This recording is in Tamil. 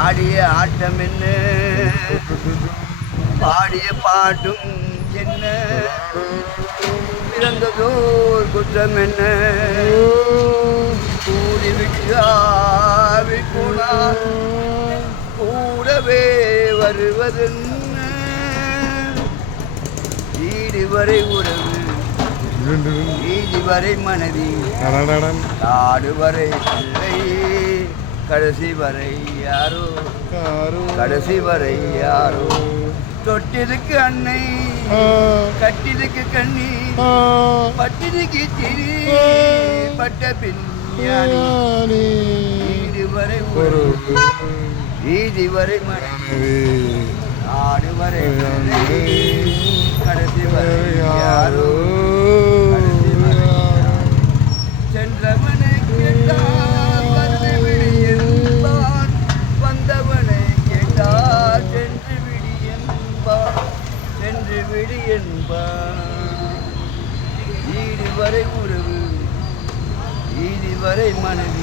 ஆடிய ஆட்டம் என்ன, பாடிய பாட்டும் என்ன, பிறந்ததோர் குற்றம் என்ன, கூடிவிட்டு ஆவி போனால் கூடவே வருவதென்ன, வீடு வரை உறவு வீதி வரை மனைவி காடு வரை பிள்ளை கடைசி வரை யாரோ கடைசி வரை யாரோ தொட்டிலுக்கு அன்னை கட்டிலுக்கு கண்ணி பட்டிலுக்கு திரி பட்ட பின் வீடு வரை உறவு வீதி வரை மனைவி காடு வரை கடைசி வரை யாரோ சென்றவனை கேட்டால் வந்துவிடு என்பான், வந்தவனை கேட்டால் சென்று விடு என்பான், சென்று விடு என்பான். வீடு வரை உறவு வீதி வரை மனைவி